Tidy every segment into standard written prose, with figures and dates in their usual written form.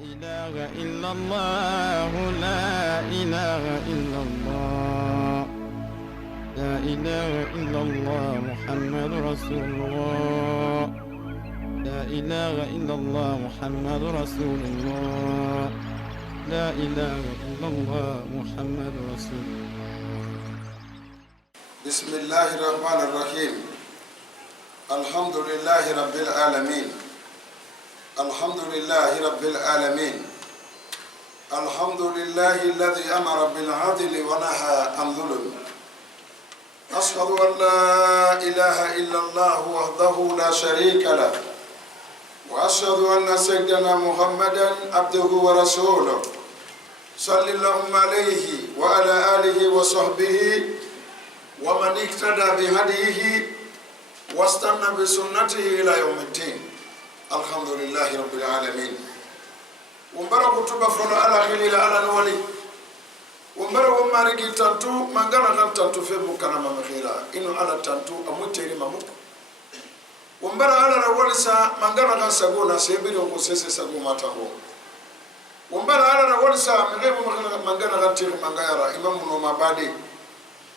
إله إلا الله لا إله إلا الله لا إله إلا الله محمد رسول الله لا إله إلا الله محمد رسول الله لا إله إلا الله محمد رسول الله. بسم الله الرحمن الرحيم. الحمد لله رب العالمين. الحمد لله رب العالمين. الحمد لله الذي أمر بالعدل ونهى عن ظلم. أشهد أن لا إله إلا الله وحده لا شريك له، وأشهد أن سيدنا محمدا عبده ورسوله صلى الله عليه وعلى آله وصحبه ومن اهتدى بهديه واستنى بسنته إلى يوم الدين. الحمد لله رب العالمين. ومبارك كتب فلو على خليل على نولي ومبارك ومارك تنتو مانغانا كان تنتو في مكانا مخيرا إنه على تنتو أموتيري ممك ومبارك على نولي سا مانغانا كان سغونا سيبيري وكسيسي سغو ماتاهو ومبارك على نولي سا مانغانا كان تيري مانغايرا إمام نوما بادي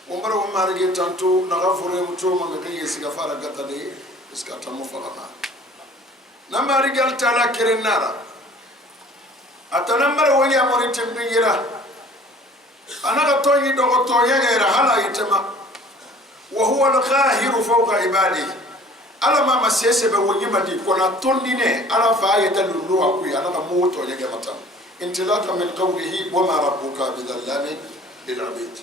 ومبارك ومارك تنتو نغفوري متو مانغايا سيغفارا غتالي اسكاتا مفلما namari gal tala kerenara atanambara wali amori tembingira anaka toyi dogo toyengera hala itema wa huwa al-qahiru fawqa ibadihi ala mama sese be wonyima di kona tondine ala faayeta lulu akuya anaka moto yenge matam intilaka min qawlihi wa ma rabbuka bidhallamin lil abid.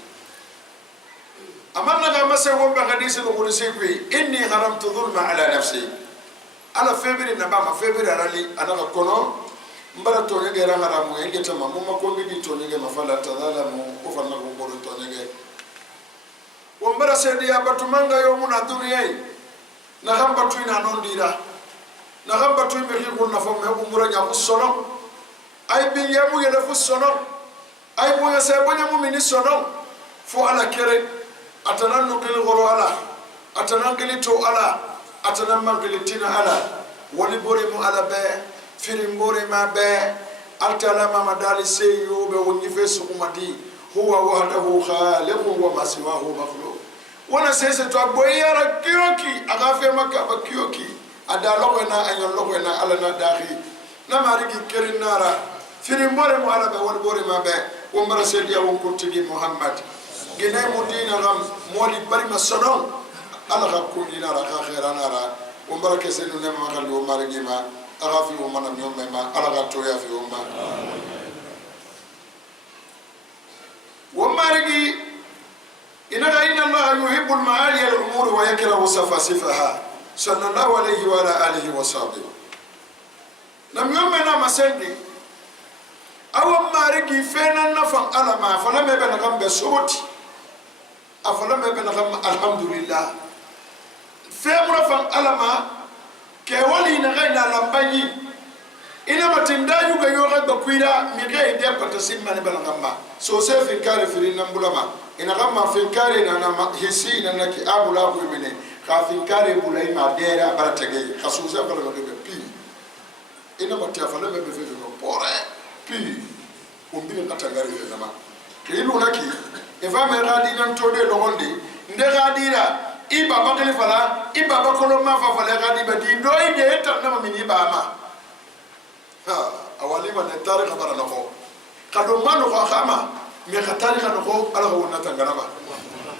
amanna ga mase womba hadisi ko kulisibi inni haramtu dhulma ala nafsi ala febiri na bama febiri arali anaka kono mbara tonyege rangara mu engeta mamuma kongi di tonyege mafala tadala mu kufana ko bodo tonyege wombara sedi ya batumanga yo muna duniyai na gamba tuina nondira na gamba tuime ko na fo me umura nya ko sono ay bi yemu yele fu sono ay bo yase bonya mu mini sono fo ala kere atanan no kele goro ala atanan kele to ala atanan mangelitina ala wali bore mu ala be firim bore ma be altala mama dali seyo be woni fesu kumadi huwa wahdahu khaliqu wa ma siwahu makhluq wana sese to boyara kiyoki agafe makka ba kiyoki ada lokena anyo lokena ala na dahi na marigi kerinara firim bore mu ala be wali bore ma be wo mara sediya won ko tigi muhammad gene mu dina ram moli bari ma sonon ala ka kundina ra ka khairana ra umbarake senu ne ma kan do marigi ma agafi wo manam nyome ma ala ka toya fi umma wo marigi inna Allah yuhibbu al-ma'ali al-umur wa yakrahu safasifaha sallallahu alayhi wa ala alihi wa sahbihi nam nyome na masendi aw marigi fena nafan ala ma fala me be na kambe soti afala me be na kam alhamdulillah femura fan alama ke wali na gaina lambanyi ina matindayu ga yoga ga kuira mi ga ide pata simma ne balangamba so se fi kare firin nan bulama ina gamma fi kare na na hisi na ki abula ko mine ka fi kare bulai ma dera baratege khasusa ko ga be pi ina matia fala me be fe no pore pi umbile katangari fe nama ke ilu naki eva me radi nan tode lo gonde nde gadira iba bakali fala iba bakolo ma fa fala gadi badi ndoy de tan na mini ba ma ha awali ma ne tarikh bara na ko kado manu ko khama me khatari kan ko ala ko na tangana ba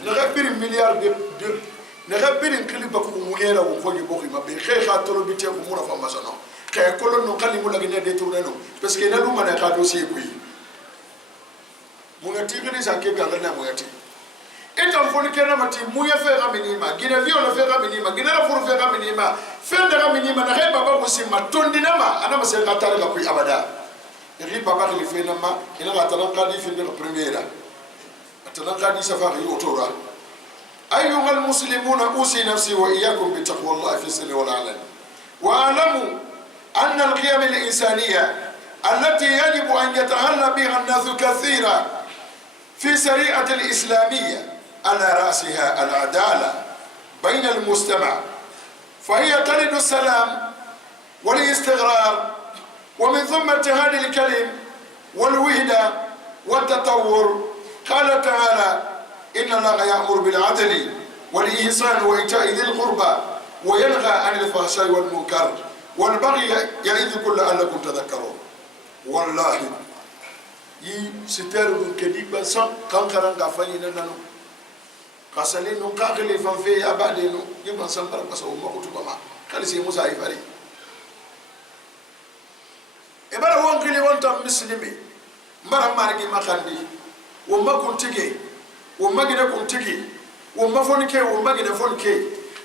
ne ga bir milliard de ne ga bir kili ba ko mu yera ko fogi bokki ma be khay kha tolo bi te ko mu rafa masano kay ko no kali mu lagi ne de tourner no parce que na lu ma ne ka do si kuyi mu ngati ni sa ke ga na mu ngati etam foni kena mati muya fe ga minima gina violo fe ga minima gina la furu fe ga minima fenda ga minima na heba ba musima tondina ma ana mase ga tare ga ku abada ri baba li fe na ma ina ga talan qadi fi de premiera talan qadi safari otora ayyuhal muslimuna usi nafsi wa iyyakum bi taqwallahi fi sirri wal alan wa alamu anna al qiyam al insaniyya التي يجب أن يتهلى بها الناس كثيرا في شريعة الإسلامية على رأسها العدالة بين المجتمع، فهي تلد السلام والاستقرار ومن ثم اتحاد الكلم والوحدة والتطور قال تعالى إن الله يأمر بالعدل والإحسان وإيتاء ذي القربى وينهى عن الفحشاء والمنكر والبغي يعظكم لعلكم تذكرون. والله yi siteru kedi basan kankara ga fanyi nanu kasale no kakele fanfe ya bade no yi basan par paso mo kutuba ma kali se musa ay fari e bara won kili won tam muslimi mbara margi makandi wo makun tige wo magina kun tigi wo mafonike wo magina fonke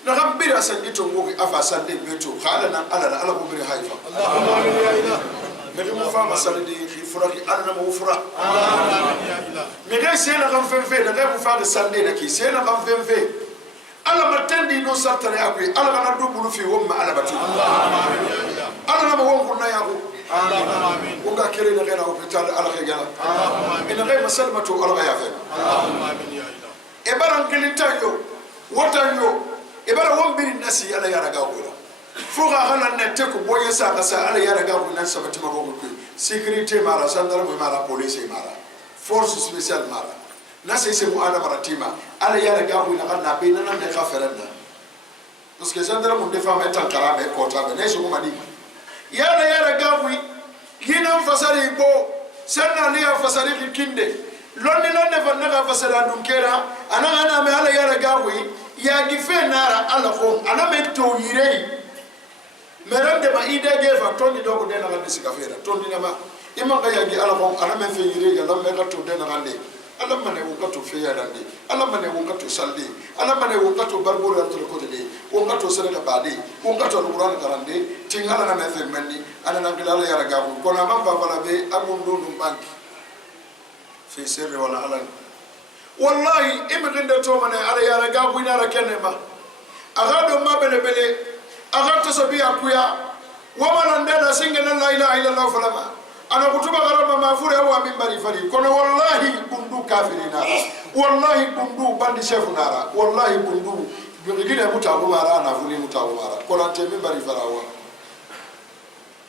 na gambira sanjito mo afa sande beto khala nan ala ala ko biri haifa allahumma amin ya ilah mais mo fama salidi fi furaki alna mo fura mais ga sena kam femfe na ga mo fa sande na ki sena kam femfe ala matandi no satare akui ala na dubulu fi wumma ala batu allahumma amin ya ilah ala na mo won kunna ya ko allahumma amin ko ga kere na ga na hospital ala ga gala allahumma amin ina ga masalmatu ala ga ya fe allahumma amin ya ilah e baran kilitayo wotayo e bara won biri nasi ala ya raga ko fuga hala ne te ko boye sa ka sa ala yara ga ko nan sabati ma ko ko sécurité mara gendarme mara police mara force spéciale mara nasi se mu ana maratima ala yara ga ko na na be nan ne ka ferenda parce que gendarme de femme est en karabe ko ta be ne so ko madi yara ga ko yina fasari bo sanna ne ya fasari kinde lonni lonne fanna ka fasara dum kera ana me ala yara ga ko ya gife nara ala ko ana me to yirei merande ma ide gefa tondi dogo de na ngandi sikafera tondi na ma imanga yagi ala ko ana men fe yire ya lamme ka to de na ngandi ala mane wo ka to fe ya dandi ala mane wo ka to saldi ala mane wo ka to barboro anto ko de wo ka to sere ka badi wo ka to alquran karande tingala na men fe mendi ana na ngala ya raga ko na mamba bala be amundo dum banki fi sirri wala ala wallahi imginde to mane ala ya raga ko ina ra kenema agado ma bele bele agata sabia kuya wamana ndada singena la ilaha illa allah falama ana kutuba garama mafure wa mimbari fari kono wallahi bundu kafirina wallahi bundu bandi chef nara wallahi bundu bigine mutabu mara na fuli mutabu mara kono ante mimbari farawa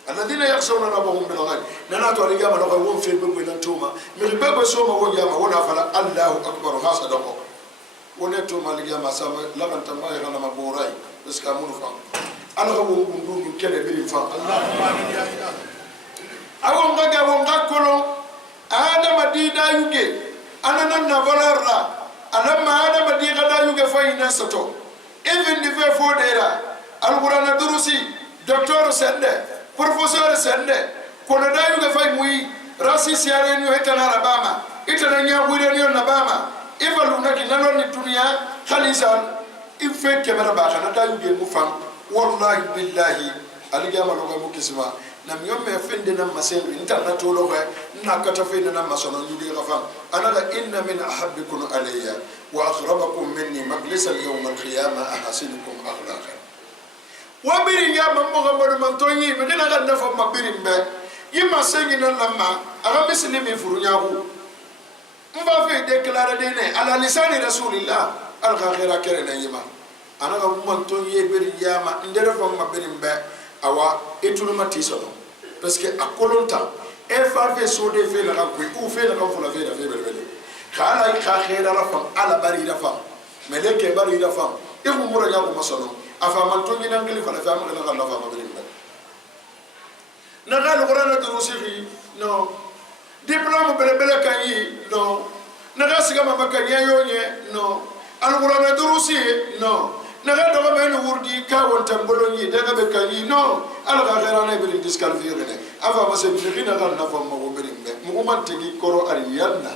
alladhina yakhshawna rabbahum bil ghaib nana to aligama no won fe bebe na tuma mi bebe soma wo yama wona fala allahu akbar khasa dako wona tuma aligama sama labanta ma yana maburai eska munu fa ala ko bundu kele biri fa allahumma amin ya ilah awon gaga won gakolo adama di da yuge ananan na valarra alamma adama di gada yuge fa ina sato even the way for dera alquran durusi doctor sende professeur sende kono da yuge fa muy rasi siare ni hetana rabama itana nya wire ni na bama evalu na kinalo ni dunia khalisan ife kemera ba kana da yuge mu fam wallahi billahi aligama loga mu kisma na miyome fende na masendu internet loga na kata fende na masono yuge gafa anaka inna min ahabbikum alayya wa aqrabakum minni majlisan yawm al-qiyamah ahasinukum akhlaqan wa birin ya mammo gamadu mantonyi be dina ga nafa mabirin be yima sengi na lamma aga muslimi furunyahu mba fe déclarer de ne ala lisani rasulillah al-khaira kerena yima anaka mantonyi birin ya ma ndere fa mabirin be awa etuluma tisono parce que akolonta e fa fe so de fe la ko ou fe la ko la fe bele kala ka khira la fam ala bari la fam meleke bari la fam e ko mura ya ko masono afa man to ni nangeli fa la fam la la fam bari na ga alquran durusi no diplôme bele kan yi no na ga siga ma bakanya yonye no alquran durusi no naga dogo men wurdi ka won tamboloni daga be kali no ala ga khara na be disqualifier ne ava ma se bi na ga na fa mo be be mo man tegi koro ariyanna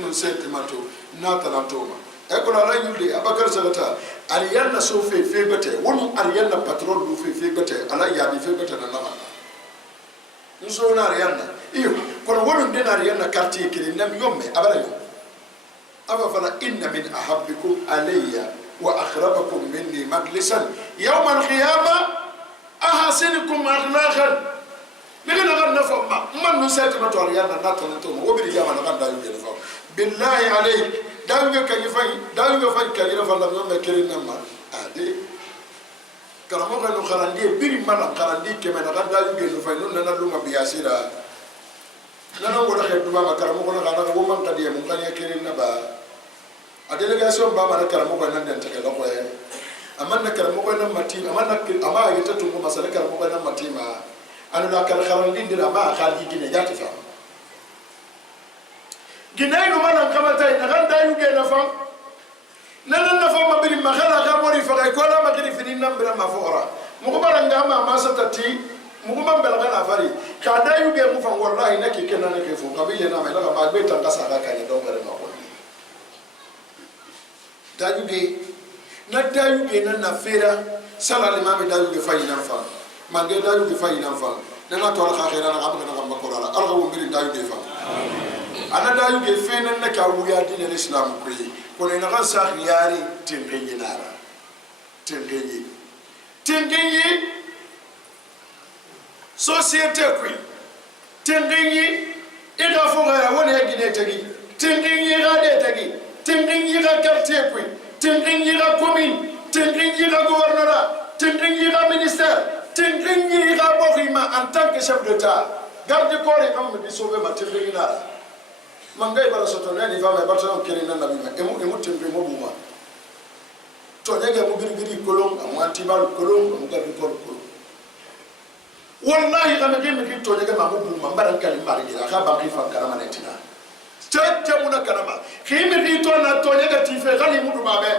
no sentimato na tanatoma e ko la yulde abakar salata ariyanna so fe bete won ariyanna patron du fe bete ala ya bi fe bete na nama nso na ariyanna iyo ko won de na ariyanna quartier kili nam yomme abara yo ava fala inna min ahabbikum alayya وأقربكم مني مجلسا يوم القيامة أحسنكم أخلاقا لكن أنا نفهم من نسيت ما توريانا ناتنا وبري جامع نقدر دايو ينفع بالله عليك دايو كيفاي كيفاي لم يوم كريم نما أدي karamo no kharandi biri mala kharandi keme na ganda yuge no fa no na lunga biasira nana ngora ke duba ma karamo ko na kana ko man kadi mun kan yakirin na ba a delegation ba ma karamo ko nan den take lo ko e amanna karamo ko nan mati amanna ama yita tungo masala karamo ko nan mati ma anu la kal kharandi dira ma khali gine jati fa gine no man kama tay na ganda yuge na fa nana na fa ma biri ma khala ga mori fa ko la ma kiri fini nambira ma fora mu ko baranga ma satati mu ko man bela na fari ka da yuge mu fa wallahi nake kenan nake fo kabile na mai daga ba beta kasa ga kan don gare ma ko da yuge na fera sala le ma da yuge fa ina fa mange da yuge fa ina fa nana to ala khaira na abga na ko ala ala wo mbiri da yuge fa ana da yuge fe nan na ka wuya dinin islam ko yi ko ne na kan sa khiyari tingenyi nara tingenyi société kui tingenyi ida fonga ya woni gine tagi tingenyi ga de tagi tingenyi ga quartier kui tingenyi ga commune tingenyi ga gouverneur tingenyi ga ministère tingenyi ga bokhima en tant que chef d'état garde corps et comme bi sauver ma tingenyi nara mangai bara soto nani fama batano kirina na bima emu tembe mo buma to nyage mo biri kolong amanti bal kolong mo garbi kolong wallahi kana gemi ki to nyage ma mo buma mbaran kali mari gira ka ba ki fa karama netina tete muna karama kimi ri to na to nyage ti fe kali mudu babe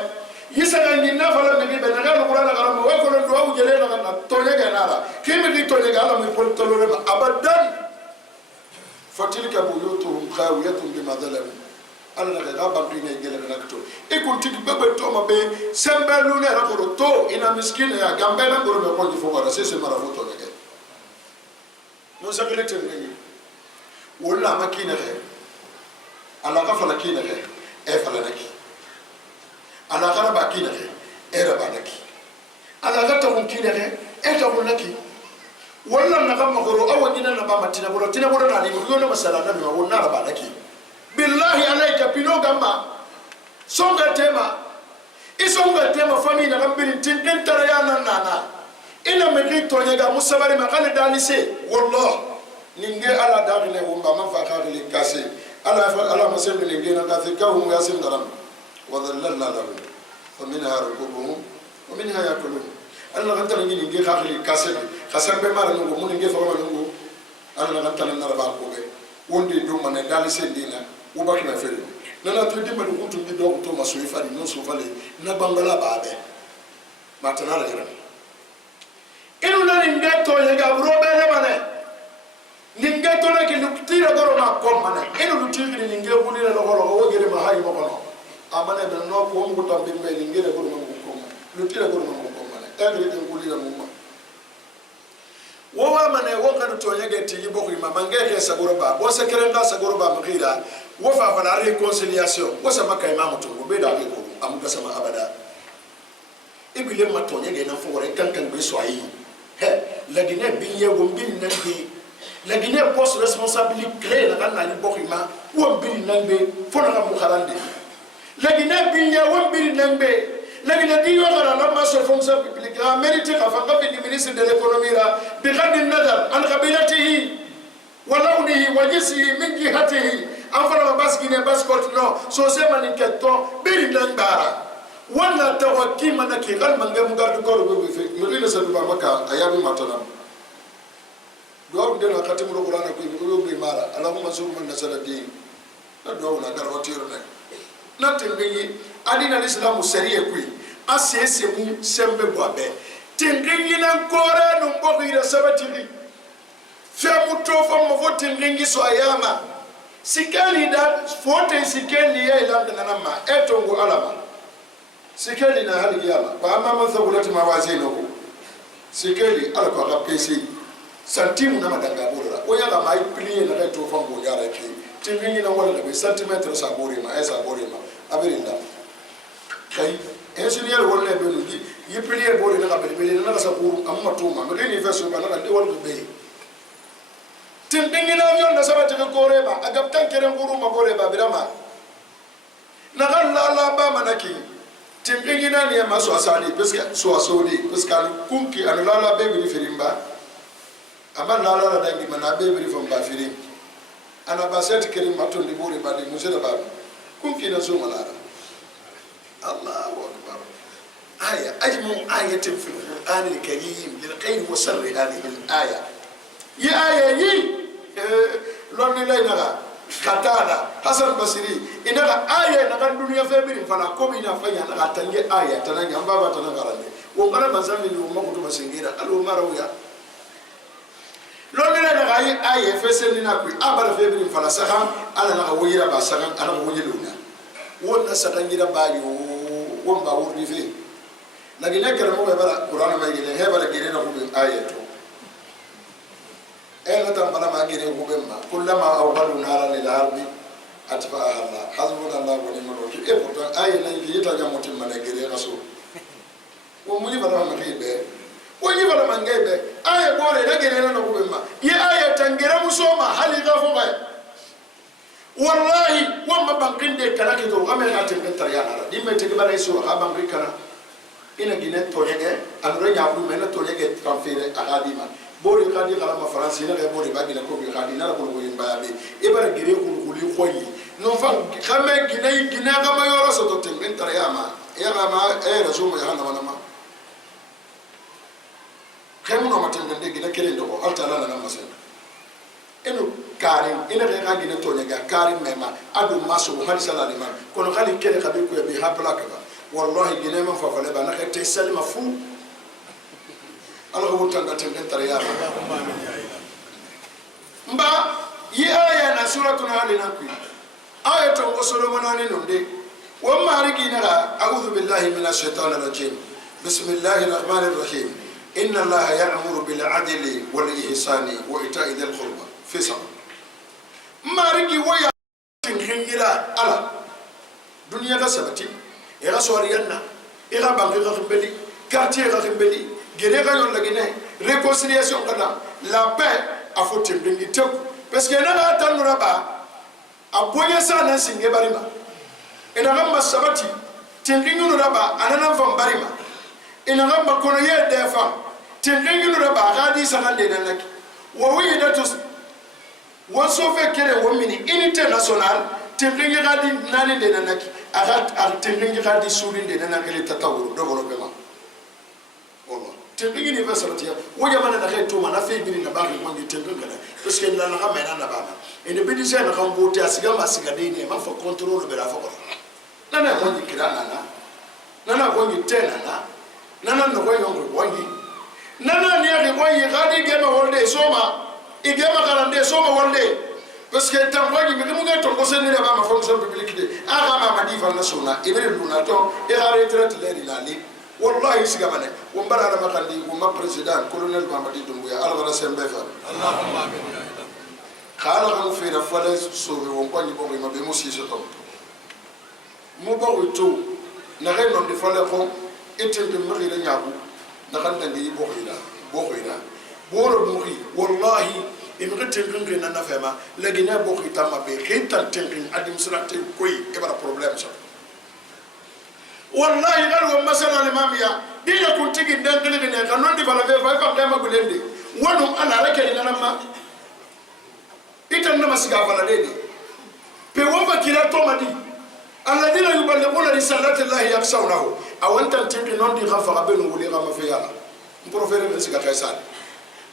yisanga ni na fala me be na ga qur'ana karama wa kolon do awu jele na to nyage nara kimi ri to nyage ala mo pol tolore abadan فتلك بيوتهم خاوية بما ظلموا alla daga ga bantu ne gele na kto e kun tigi bebe to ma be sembe lu ne ra ko to ina miskine ya gambe na goro me ko di fo wala se mara foto ne no sakile te ne wala makina re alla ka fala kina re e fala naki alla ka ba kina re e ra ba naki alla ka ta kun kina re e ta kun naki wala na kama goro awajina na ba matina goro tina goro na ni yo na masala na mi wa na ba naki billahi alayka pino gamba songa tema isonga tema famille na gambiri tin entara ya nana ina me to nyega musabari makale dalise wallah ninge ala dagne umba mafa khali kase ala masembe ninge na kathikahu yasim daram wa dhallalna lahu faminha rukubuhum wa minha yakulun alla gantala ninge khali kase khasambe mara ngo muninge fama ngo alla gantala na ba ko be wondi do man dalise dina ubaki na fere nana to dimba do kutu bi do to maso ifani no so fale na bangala baabe matana la yara inu na ningeto yega brobele mane ningeto na ki lutira goro na ko mane inu lutira ninge bulira lo goro o gere ma hayi mo kono amane be no ko mo tambe be ninge goro mo ko lutira goro mo ko mane tagre den bulira mo wowa mane wokanu to yege ti bokku ma mangere sagoro ba bo se kerenda sagoro ba mkhira wofa fa la réconciliation wosa makay ma mutu be da ko amuga sama abada ibile mato yege na fore kankan be so ayi he lagine biye wombin nan bi lagine poste responsabilité clé la kan na bokku ma wombin nan be fona ga mu kharande lagine biye wombin nan be لكن دي يغرى لما سفنسا ببليك ميريتي خفنقا في المنيسر دي الإقونومي بغض النظر عن قبيلته ولونه وجسه من جهته أنفر مباسكين باسكوت نو سوسيما نكتو بيري نانبارا وانا توكي منكي غال منغا مغارد كورو بيفي مغينة سببا مكا أيامي ماتنا دوار بدينا خاتم القرآن كوي بيمارا اللهم سوف من نسل الدين ندعونا كروتيرنا نتنبي adina l'islam sérieux kui asese mu sembe boabe tingingi nan kore no mboko ira sabatili femu to famo votingi so ayama sikali da fote sikeli ya ilanda nanama etongo alama sikeli na hali yama kwa mama thawulati mawazino sikeli alako akapesi santimu na madanga bora oya ga mai plier na to famo yara ki tingingi na wala be centimetre sabori ma esa bori ma abirinda kay ingénieur wala be lu yi plier bori na be na sa pour amma tuma me ni version ba na de wala be tingingi na yon na sabati ko koreba agap tan kere nguru ma koreba birama na galla la ba manaki tinkingina ni ma so asali parce que so asoli parce que kunki an lala be bi firimba ama lala la dangi mana be bi fam ba firim ana baset kerim matondi buri badi musela ba kunki na so malala Allahu akbar aya ajmu ayatin fi alquran alkarim lil khair wa sharr hadhihi alaya ya aya yi lonni layna katana Hasan Basri inaga aya na kan dunia febiri fana komi inafanya na atange aya tananya mbaba tanangarande wongana bazambi ni umakutu masingira alo marawiya lonni layna aya feseni na kwi abara febiri fana saham ala na wayira ba saham ana wayiluna wonna satangira bayo womba wurdi fe lakini kera mo bara Qur'an ma gele hebara gele na ko aya to نتم بلا ما غير غوبما كلما اوقدوا نارا للارض اطفاها الله حسبنا الله ونعم الوكيل اي pourtant ay na yita jamotin man gere rasul wo muni bala ma ngebe wo ni bala ma ngebe ay bore na gere na غوبما ye ay tangere musoma hali gafo bay wallahi wo ma bankinde kala ke to game na tembe tariana dimme te bala so ha bangi kana ina gine to yege anure nyabu mena to yege transfert akadima bori kadi kala ma France ina bori bagi na ko bi kadi na ko ko yimba be e bara gire ko kuli khoyi no fa khame gine ga ma yoro so to temben tarayama ya ga ma e rasul ma yana wana ma khemu no ma temben de gine kere ndo ko alta la na masen eno karin ina ga gine to ne ga karin mema adu maso hadisa la ma kono kali kere kabe ko be habla ka wallahi gine ma fa fa le ba na ke salima fu Allah utanga temben tarayama mba yi aya na suratul hal nakwi aya to Solomon ani nonde wa marigi na a'udhu billahi minash shaitanir rajim bismillahir rahmanir rahim inna allaha ya'muru bil adli wal ihsani wa ita'i dhil qurba fisa marigi waya tingira ala dunya ga sabati ya soriyanna ira bangi ga khambeli quartier ga khambeli gere ga yon lagine réconciliation kada la paix a faut tembingi tek parce que na ga tanura ba aboye sana singe barima ina ga masabati tembingi no ba anana fam barima ina ga makono ye defa tembingi no ba ga di sana de nanaki wa wi datu wa so fe kere wo mini unité nationale tembingi ga di nani de nanaki aga tembingi ga di suri de nanaki tatawuru développement tembingi ni versalatia woja mana na kai to mana fe bini na bari mangi tembinga parce que na ga mena na baba ene bidi se na kan bote asiga masiga de ne ma fa contrôle be la fa ko nana ko ni kirana nana ko ni tena nana no ko yongo wangi nana ni ade ko yi gadi gema wolde soma i gema karande soma wolde parce que tamwaji mi mu ga to ko sen ni ba ma fonction publique de aga ma ma diva national ibre luna to e ga retraite le ni nali wallahi sigamane wombara ala makandi wumma president colonel Mamadi Doumbouya alwala sembe fa allahumma amin khala kan fi rafale so won ko ni bogo mabe musi so to mu bogo to na gay non di fale ko etel de mari la nyaabu na kan dangi bogo ina boro muhi wallahi im retel ngre na na fema legi na bogo tamma be khitan tenkin administrative koy e bara problème so wallahi galwa masala al-imamiya dina kuntigi ndangale ne kanon di bala ve fa dama gulende wonu ana rake ni nanama itan na masiga bala dedi pe wonba kila to madi alladina yuballighuna risalati llahi yaksawnahu awanta tinki non di khafa benu wuli ma fe yalla profere be siga kaisar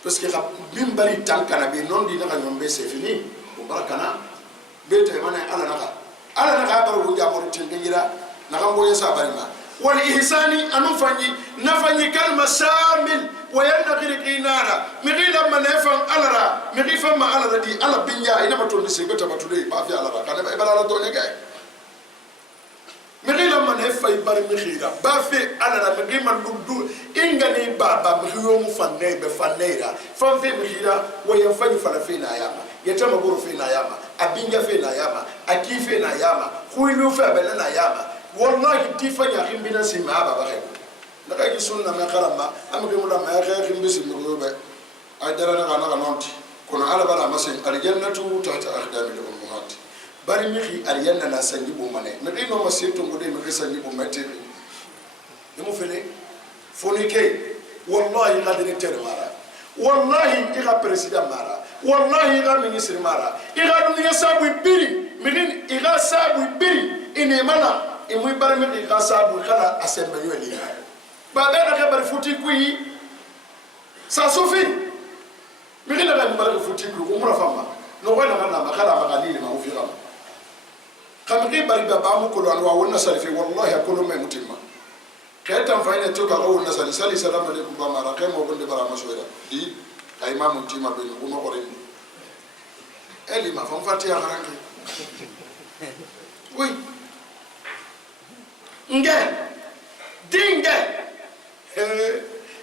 parce que bim bari tankana be non di na nyombe c'est fini o barakana be te mana ala naka bar wuja mo tingira نعم ويسا بريما والإحساني أنفني نفني كلمة سامل وينغير كينارا مغي لما نفهم ألرا مغي فما ألرا دي ألا بنيا إنما تقول سيبتا بتولي ما في ألرا كان يبقى ألرا توني جاي مغي لما نفهم يبقى مغيرا بافي ألرا مغي من لبدو إنغني بابا مغي يوم فني بفنيرا فنفي مغيرا وينفني فنفينا ياما يتم غور فينا ياما أبينجا فينا ياما أكيفينا ياما خويلو فينا ياما والله تفanya imbina sima aba bahe naka ki sunna ma karama am ke mula ma khair imbisi murobe ajara na kana nonti kono ala bala masen aljannatu tahta aqdamil ummahat bari mi khi aljanna na sanji bu mane mi no maseto ngode mi sanji bu mate imu fele fonike wallahi ga directeur mara wallahi iga president mara wallahi iga ministre mara iga dunya sabu biri mirin iga sabu biri ine mana imu barme iga sabu kala assembly wali ba da ka bar futi kuyi sa sufi mirin da bar futi kuyi umra fama no wala kana makala magalili ma ufira kam ke bari ba mu ko lan wa wonna salifi wallahi akulu me mutimma kayta fayne to ka ko wonna sali sali salamu alaykum ba mara kay mo gonde bara masoira di ay ma mutimma be ko mo ko rendi eli ma fam fatiha haranke oui nge dinge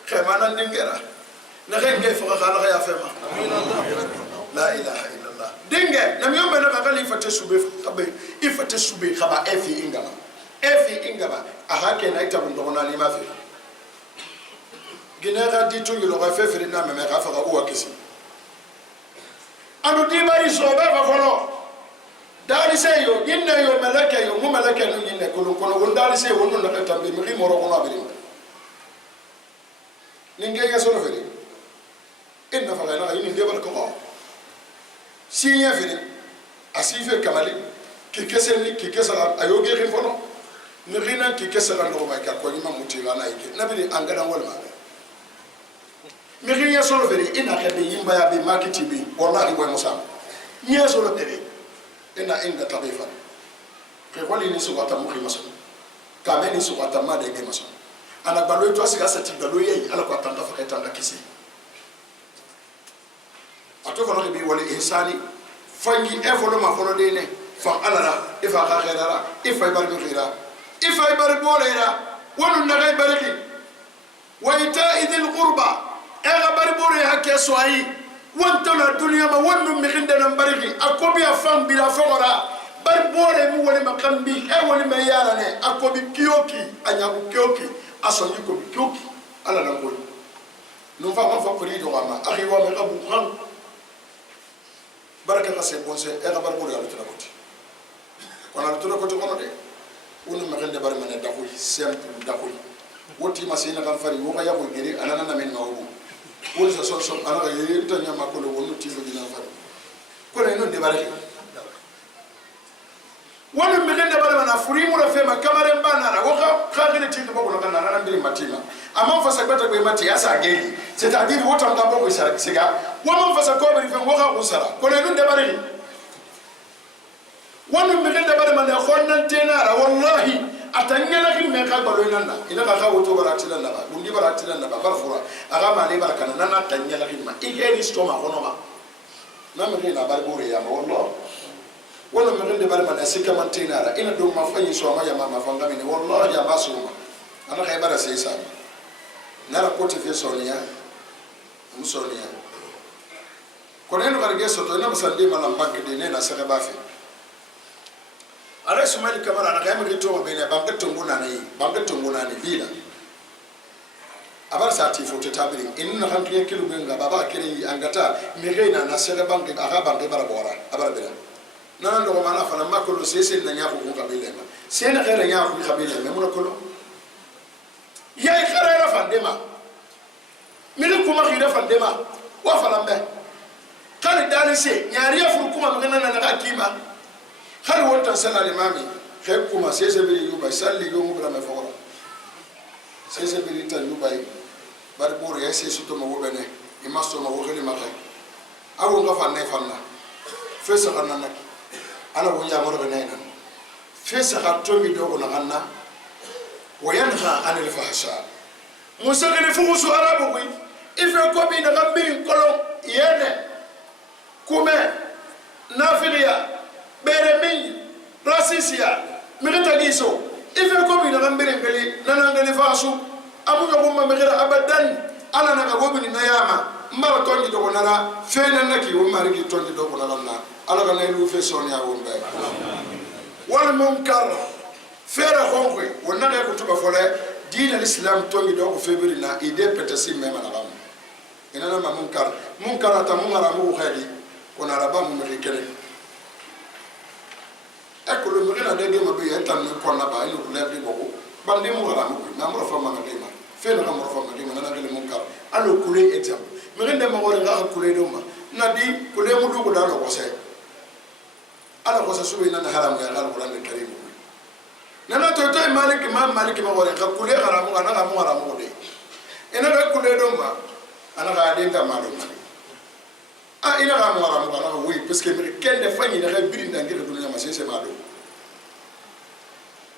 khamana dingera na nge fa khala ya fema la ilaha illallah dinge na miyombe na kakali ifate sube kabe ifate sube kaba efi ingaba ahake na ita bundo na lima fe ginera ditu ngilo ka fefere na meme ka faka uwa kisi anu di bari so ba fa folo dali seyo inna yo malaka yo mu malaka no inna kono wondali seyo wonno na tambe mi moro kono abiri ninge ya so no fere inna fa na yini ngebal ko sinya fere asife kamali ki kesala ayoge rifono ni rina ki kesala ndo ba ka ko ni mamuti lana yake nabi angada wala ma mi rinya solo fere ina ka be yimba ya be market bi wallahi wa musa nya solo fere ina inda tabifa ke wali ni sugata mu khima solo kame ni sugata ma de ngema solo ana balo to asiga sati balo yi ala ko tanda fa tanda kisi ato kono bi wali ihsani fangi efolo ma folo de ne fa alala ifa ka khairara ifa bar bi khaira ifa bar bolera wonu nagay baraki wa ita'idil qurba aga bar bore hakke soyi wonto na dunya ma wonu mi khinde na baraki akobi afam bila fogora bar bore mu woni makambi e woni me yara ne akobi kiyoki anyabu kiyoki asoni ko kiyoki ala na ko no fa ma fa kuri do ma akhi wa me abu khan baraka ka se bonse e ga bar bore ala tuna koti wana tuna koti kono de wonu ma khinde bar mane dakoy simple dakoy woti ma sina kan fari wo ga yabo gere anana na men mawu woni sa so ana ga yeri tanya ma ko wonu ti do dina fari ko ne non de barake wonu mi khinde bar mana furi mu rafe ma kamare banara wo ka gene ti do bogo na nana ndiri matima amma fa sakata be mati asa geli c'est-à-dire wotam da bogo siga wonu fa sakko be fe wo ka usara ko ne non de barake wonu mi khinde bar mana khonnan tenara wallahi atanyela ki me ka balo nanda ina ka woto barati nanda ba bundi barati nanda ba barfura aga mali barakana nana tanyela ki ma igeni stoma kono ma na me na bar bore ya ma wallahi wala me ngende bar man asika man tinara ina do ma fanyi so ma ya ma fanga mini wallahi ya basuma ana kay bara sey sa nara koti fe sonia musonia ko neno garge so to ina musande malam banke de ne na saka ba fe ala sumali kamara na kayama ke to be ne bangato ngona ne bila abar sati foto tabiri inna kan kiye kilu benga baba kire angata mirena na sere banke aga banke bara bora abar bela nan do mana fana makolo sese na nyaako ko kabile ma sene khere nyaako ko kabile me mun ko ya khere ra fandema mili kuma khira fandema wa falambe kan dalise nyaari ya furu kuma ngana na ka kima hal wonta sala limami khay kuma sese bi yuba salli yo mubra me fawra sese bi tan yuba bar bor ya sese to mo wobene imasto mo wogeli makay awu nga fa ne fanna fesa kanna nak ala wo ya moro ne nan fesa ka to mi dogo na kanna wayanha anil fahsha musagani fusu arabu bi ife ko bi na gambi kolon yene kume nafilia beremi rasisia mirita giso ife ko mi na gambere ngeli nana ngeli fasu amu yo gumma mgira abadan ala na go bi na yama mbara tonji do nara fena naki wo mari gi tonji do nara na ala ga nay lu fe sonya wo mbay wal munkar fera khonkwe wonna ga kutuba fole din al-islam tonji do ko febiri na ide petasi mema na bam ina na munkar ta mungara mu khadi ko na rabamu mi kele ekolo mi na dege mabe ya tan ko na ba ino kula de bogo bandi mu haramu na mu rafa ma ngima fe na mu rafa ma ngima na ngale munkar alo kule etam mi rende ma wala nga kule do ma na di kule mu du ko da lo ko se ala ko sa subi na haram ya al quran al karim nana to to malik ma wala nga kule haramu na nga mu haramu de ina da kule do ma ana ga de ta ma do a ina ga mu haramu na nga wi parce que mi kende fanyi na ga biri na ngire dunya ma se ma do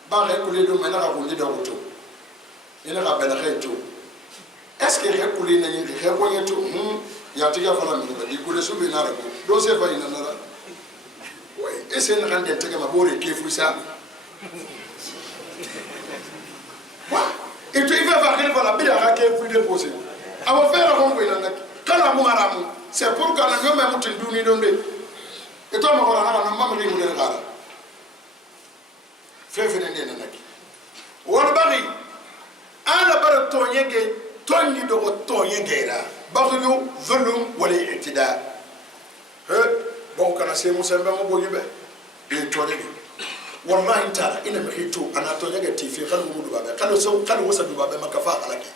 ba ga kule do ma na ga ko ni da ko ina ga bela khaito est-ce que ga kule na ni ga ko ni to ya tiga fala mi di kule su bi na ra ko do se fa ina na ra ouais ese na kan de tege ma bore ke fu sa wa et tu vas voir que voilà bi ra ke fu de poser abo fera ko ko ina na kala mu haramu c'est pour que na ngome mutin duni donde et to ma ko na na ma mi mu de gara fefe ne na naki wal bari ala bar tonyege tonni do ko tonyegera bagyu zulum wal i'tida he bon kana se musambe mo boyube e tonyege wallahi taala ina mkhito ana tonyege tifi kan mu do babe kan so kan wasa do babe makafa alaki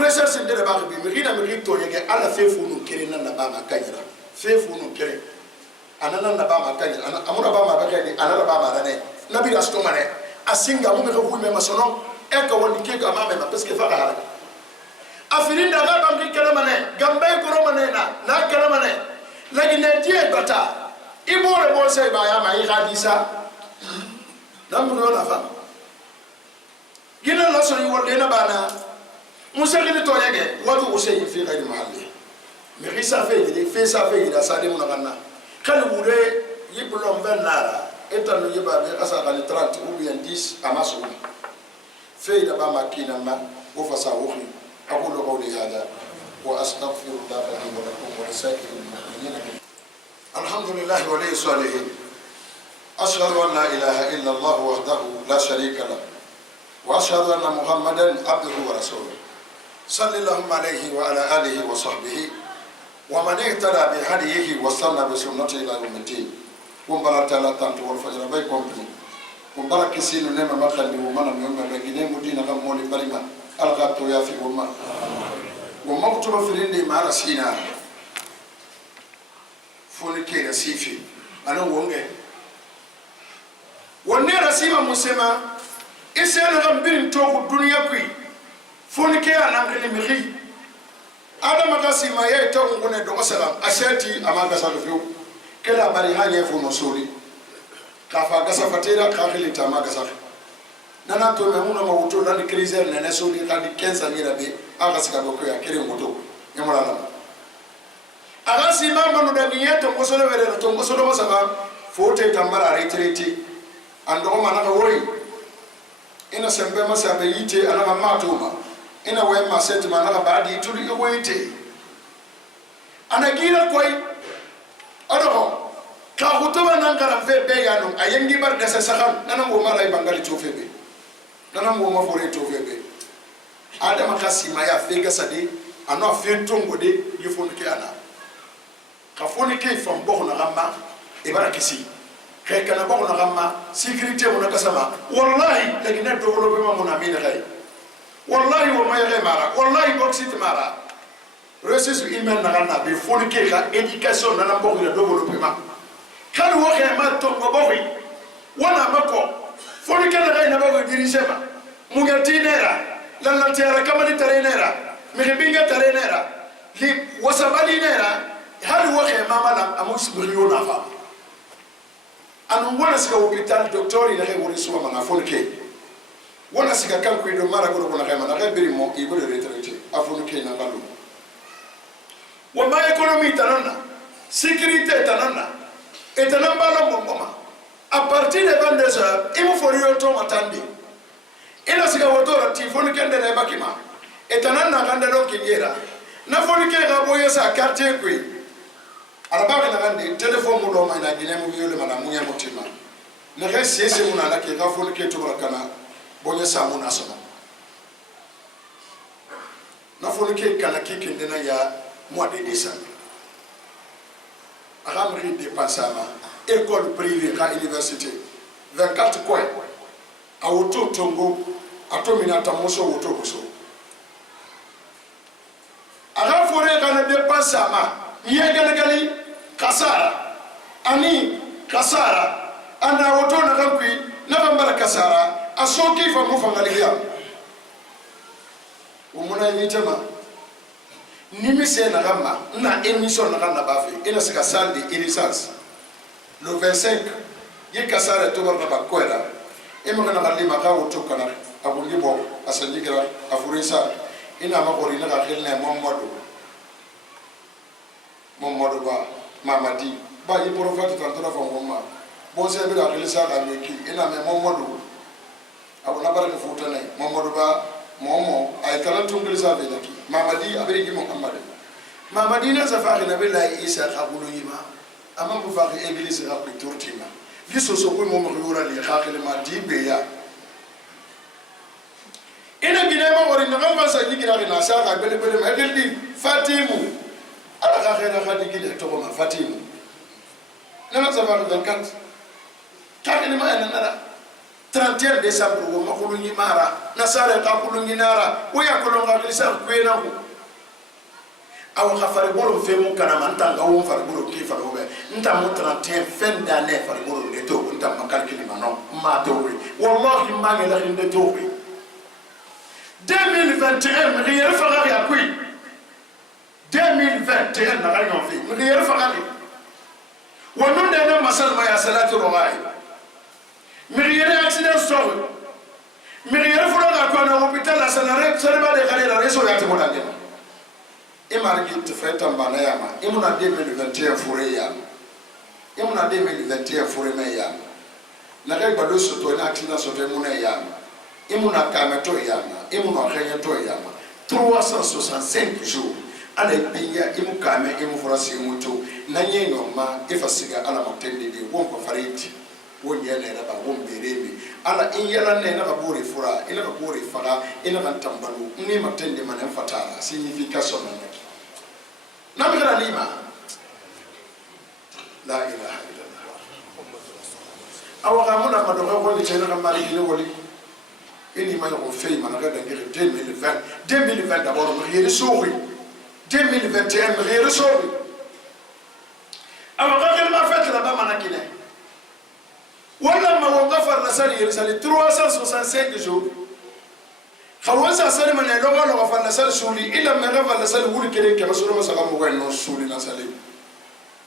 recherche ndere ba bi mi hina mi tonyege ala fefu no kere nan na ba ma kanyira fefu no kere anana na ba ma kanyira amuna ba ma ba kanyira anana ba ma rane nabi rastomane asinga mu ko fu me masono e ka woni ke ka ma me parce que fa ka afirinda ga bangi kalamane gambe ko romane na kalamane lagine die bata ibore bo se ba ya mai hadisa namu na fa gina la so yi wolle na bana musa gine to yage wadu o se fi gadi mahalli mi risa fe sa fe ida sa de mun ganna kala wure yiblom ben nara etanu yiba be asa kan 30 ou bien 10 amasu fe ida ba makina ma o fasa wuhi aqulu qawli hada wa astaghfirullah li wa lakum wa lisa'iril mu'minin alhamdulillah wa li salihin ashhadu an la ilaha illa allah wahdahu la sharika lahu wa ashhadu anna muhammadan abduhu wa rasuluhu sallallahu alayhi wa ala alihi wa sahbihi wa man ihtada bi hadihi wa sanna bi sunnatihi ila yawmiddin kumbara tala tantu wal fajr bay kompni kumbara kisinu nema makandi wo mana nyoma begine mudina kam moli barima alqa to ya fi umma wo maktuba filinde mara sina foni ke rasifi ana wonge wonne rasima musema isena gambirin to ko duniya kui foni ke ana ngani mi adama kasima ye to ngone do salam ashati amaga salu kela bari hanye fu mosuli kafa gasa fatira kakili tamaga sa nana to me muna mawuto dan crise nene soli kandi 15 mira be aga sika boko ya kire moto nyamala na aga si mama no dan yeto ngosolo wele to ngosolo masaba fote tambara retrete ando mana ka wori ina sembe masabe yite ana matuma ina we maseti mana baadi tuli yoite ana gira koy ado ka hutuba nan kala fe be yano ayengi bar dasa sakam nana mo mala bangali tofebe nana mo ma fore tofebe adama kasima ya fega sadi ano fe tongo de yifon ke ana ka foni ke fam bo na gamma e barakisi kay kana bo na gamma sécurité mo na kasama wallahi lagina développement mo na mina kay wallahi wa ma yale mara wallahi boxit mara resus imen na gana be foni ke ka éducation nana bo na développement kan wo ke ma to ko bo wi wana mako foni ke na ina bo dirigema mu gatinera lan lan tiara kamani tarenera mi binga tarenera li wasabali nera hal wo ke ma mala amus biliyo na fa anu wana sika hospital docteur ina ke wori suwa mana foni ke wana sika kan ko do mara ko na ke mana ke biri mo i go retraite afoni ke na balu wa ma economie tanana sécurité tanana et tanambala mboma à partir de 22h il me faut rien to matandi ina sika wotora tifoni kende na bakima et tanana kanda do kingera na foni ke ga boye sa quartier kwi arabaka na kande telephone mo do ma na gine mo yole mana munya motima na ke sese mo na ke ga foni ke to kana bonye sa mo na sama na foni ke kana ke kende na ya mois de décembre aramri dépensama école privée à université 24 coins awoto tongo atomina tamoso woto kuso aga fore kana dépense ama yegali kasara ani kasara ana woto na kankui na bambara kasara asoki fa mu fangalia umuna yitema nimi se na gama na émission na kana bafi ina sika salle de innocence le 25 ye kasara to barka bakwela ema kana bali maka woto kana abungi bo asanjigira afurisa ina makori na kakilne Momodo ba mamadi ba yi prophète tantara fa ngoma bo se bi da kilisa ka meki ina me Momodo abuna baraka futa nay Momodo ba momo ay kala tungilisa be daki mamadi abiri mamadi na safari nabi la isa qabulu yima ama bu fa église ra ko tortima li so ko momo ko wora li khakile ma di be ya ina gine ma wori na ngam sa jigira na sa ka bele ma geldi fatimu ala ka khera khadi gide to ma fatimu nana safari 24 takini ma ina nara 31 décembre wo makulu ni mara nasara ka kulu ni nara wo ya ko nga kilisa kwena ko aw khafare bolo femu kana mantanga wo fare bolo ki fare wo nta mo 31 fin d'année fare bolo de to nta ma calcul ma non ma to wi wallahi ma ngi la inde to wi 2021 mi yere faga ya kui 2021 na ga fi mi yere faga ni wonon de na masal ma ya salatu rawai mi yere accident so mi yere furo ga ko na hôpital la sanare serba de kale la reso ya te modane e margi te feta mbana ya ma e mona 2021 fure ya e mona 2021 fure me ya na ga bado so to na accident so te mona ya e mona kameto ya ma e mona kenya to ya ma 365 jours ala biya e mu kame e mu fura si muto na nyenyo ma e fasiga ala motende de won ko fariti won yene na ba won beremi ala in yala ne na ba bore fura ina ba bore fara ina kan tambalu ni matende manan fatara signification na bi kana lima la ilaha illallah awa muna madoga ko ni chena kan mari ni woli ini ma ko fey man ga dangere 2020 d'abord mo yere sori 2021 mo yere sori awa ga ma fait la ba manakine wala ma wonga farna sali yere sali 365 jours khawasa sali man lo ga lo farna sali suli illa ma ga farna sali wuri kere ke masoro masaka mo ga no suli na sali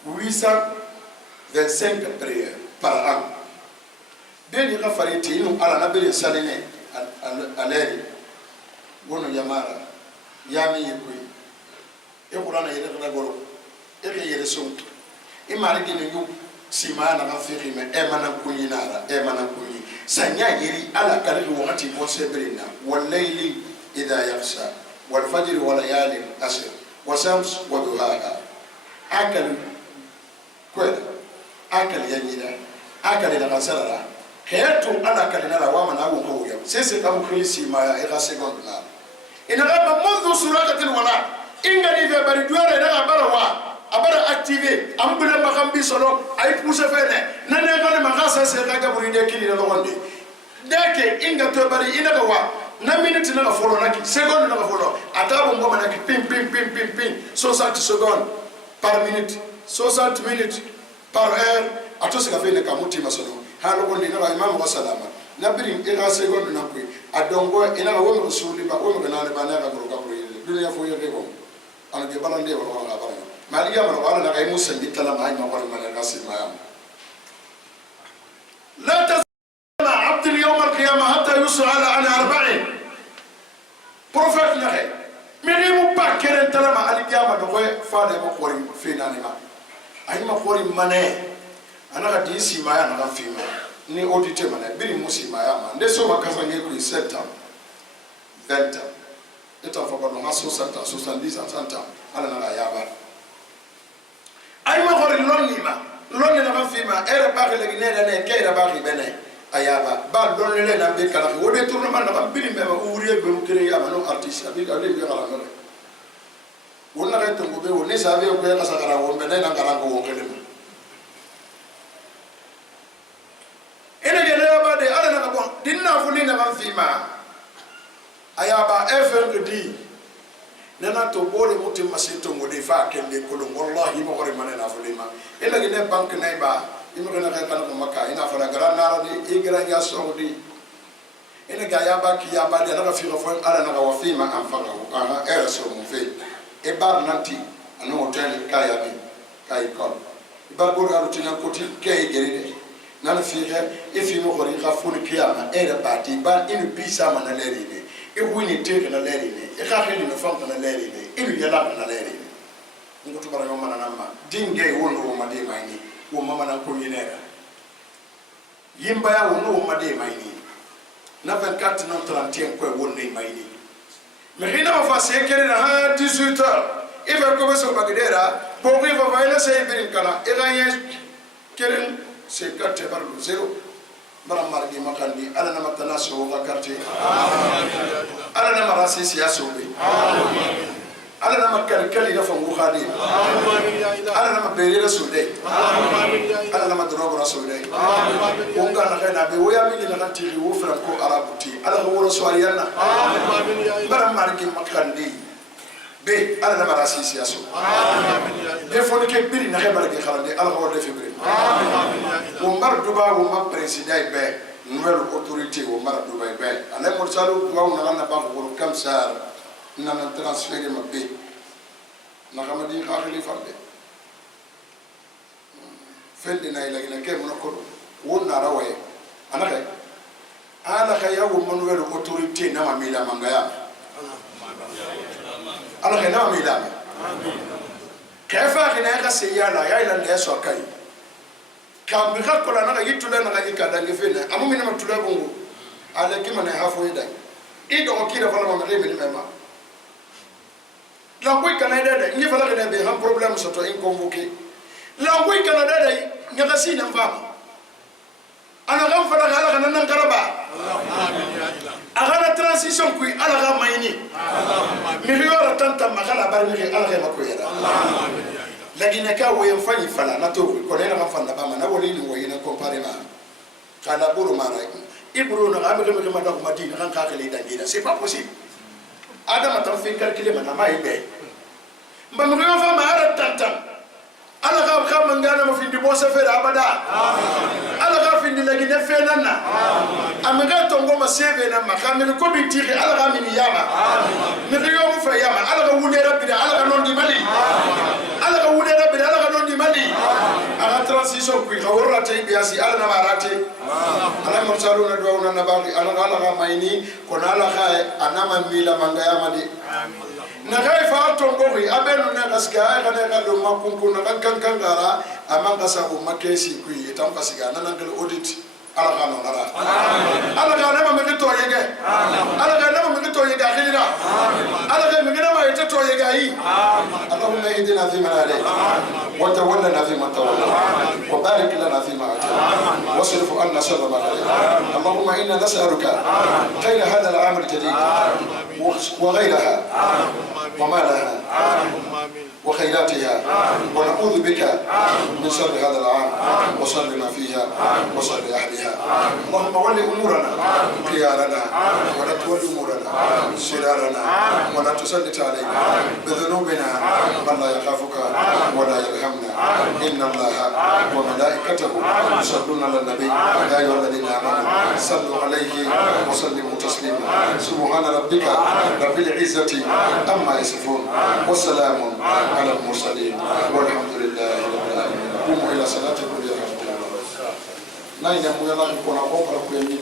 825 prières par an beni ga fariti inu ala na beli sali ne aleri wono yamara yami yekui e qur'ana yele kana goro e ke yele so e mari gine ngu sima na ka firi me e mana kunyi nara e mana kunyi sanya yiri ala kali wakati bo sebrina wal layli idha yaghsha wal fajr wa layalin asr wa shams wa duhaha akal kwela akal yanyira akal la kasara kayatu ala kalina wa mana wo ko ya sese kam khilisi ma ya ira second na ina ga mundu suraqatil wala inga ni be bari duare na bara wa abara activer ambula makambi solo ay pousse fene nane ga ma gasa se ga ga buri de kili na gonde deke inga to bari ina ga wa na minute na follow na ki second na follow atabo ngoma na ki pim 60 secondes par minute 60 minutes par heure atosi ka fene ka mutima solo halo ko ndina ba imam wa salama nabiri ina seconde na ku adongo ina ga wo musuli ba wo ga na ba na ga gro ka buri dunya fo yede ko an ge balande wa ga bara maliya mara wala na ga musa bitala ma ma wala na ga sima ya la tazma abd al yawm al qiyamah hatta yus'ala an arba'in prophète na he mini mu ba keren talama al qiyamah do ko fa de mo ko fi na ni ma ay ma ko mane anaka di sima ya na fima ni audite mana biri musima ya ma ndeso makasa nge ku 7 ans 20 ans eta fa ba no 60 ans 70 ans 100 ans ala na ya ba ay ma hori lonni na fima era ba le ne da ne ke da ba ki bene ayaba ba lonni le na be kala wo de tournement na biri me ba ouvrier be mu kire ya ma no artiste abi ale be kala no wonna ka to go be woni sa be ko ya sakara wo be na ngara ko wo kele ina gele ba de ala na bon dinna ni na man fima ayaba efer di nana to bole mutim masito ngode fa kende kolon wallahi mo gore manena fulima ila gine bank naiba imo kana kan ko makka ina fara gara nara di igra ya saudi ina ga ya ba ki ya ba de na fi fo ala na wa fima am fara aha eraso mo fe e bar nanti anu hotel kaya bi kay ko bar bor alu tinan ko til kay geride nan fi e fi mo gore ga fo ni kiyama era bati ban inu bisa mana leri ne e wini te na leri ne e ka kheli no fam na leri ne inu yala na leri ne ngoto bara yoma na ma dinge wono wo made mayni wo mama na ko yinera yimba ya wono wo made mayni na 24 na 31 ko wonne mayni me hina ma fa se kere na ha 18h e ba ko so bagdera bo ri va vaila se birin kala e ganye keren se carte bar zero bara margi makandi ala na matana so ga carte ala na marasi siyaso be ala na makal kali da fangu khadi ala na mabere rasude ala na madrogo rasude onga na kana be woya mi na tiri wo franco arabuti ala ko woro swariana bara margi makandi be ala na marasi siyaso de fo ke biri na hebal ke khalande ala ko de fibri wo mar duba wo ma president be nouvelle autorité wo mar duba be ala mo salu wa na ba ko kam sar nana transféré ma be na xamadi xaxili farde fendi na ila ke mo ko wonna rawaye anaka ala kaya wo nouvelle autorité na ma mila mangaya ala kaya na mila kefa kina ka seyala ya ila ndeso kai ka mi ka kola na yitula na ka dange fena amu mina matula bongo ala kima na hafo ida ido okira fala ma rebe ni mema langui kana dada ngi fala kana be ham problem soto in convoqué langui kana dada nyaga sina mfama ana gam fala ala kana nan karaba agana transition kui ala ga mayni mi riwara tanta makala bar mi ala ga makoyera lakini ka wo yefani fala na to ko le na fanda ba na woli ni wo yina compare ma kala buru mara ibru na ga mi ma da ko madina kan ka kale dangira c'est pas possible adama tan fi calculer mana mai be mbam ko fa ma ara tantam ala ga ka mangana mo fi di bo safere abada ala ga fi di lagi ne fe nanna amaga tongo ma sebe na makamel ko bi tiri ala ga min yama mi riyo mo fa yama ala ga wude rabbi ala ga non di mali ala ga wude rabbi ala ga non di mali ala transition ku ga worra tay biasi ala na marate ala mo saluna do na nabali ala ga mayni ko na ala ga anama mila mangaya madi na kai fa tongo ri abenu na gaska ga na do makunku na kan gara amanga sa o makesi ku itam pasiga na ngal audit ala ga no nara ala ga na ma to yege ala ga na ma to yege akhira ala ga mi na ma to yege ai allahumma idina fi man alayk wa tawallana fi man tawalla wa barik lana fi ma atayna wasrif anna sharra ma alayk allahumma inna nas'aluka khayra hadha al-'am al-jadid wa ghayraha wa ma laha وخيراتها ونعوذ بك من شر هذا العام وشر ما فيها وشر أهلها اللهم ول أمورنا خيارنا ولا تول أمورنا شرارنا ولا تسلط علينا بذنوبنا من لا يخافك ولا يرحمنا إن الله وملائكته يصلون على النبي يا أيها الذين آمنوا صلوا عليه وسلموا تسليما سبحان ربك رب العزة عما يصفون والسلام على المرسلين والحمد لله رب العالمين. قوموا إلى صلاتكم يرحمكم الله.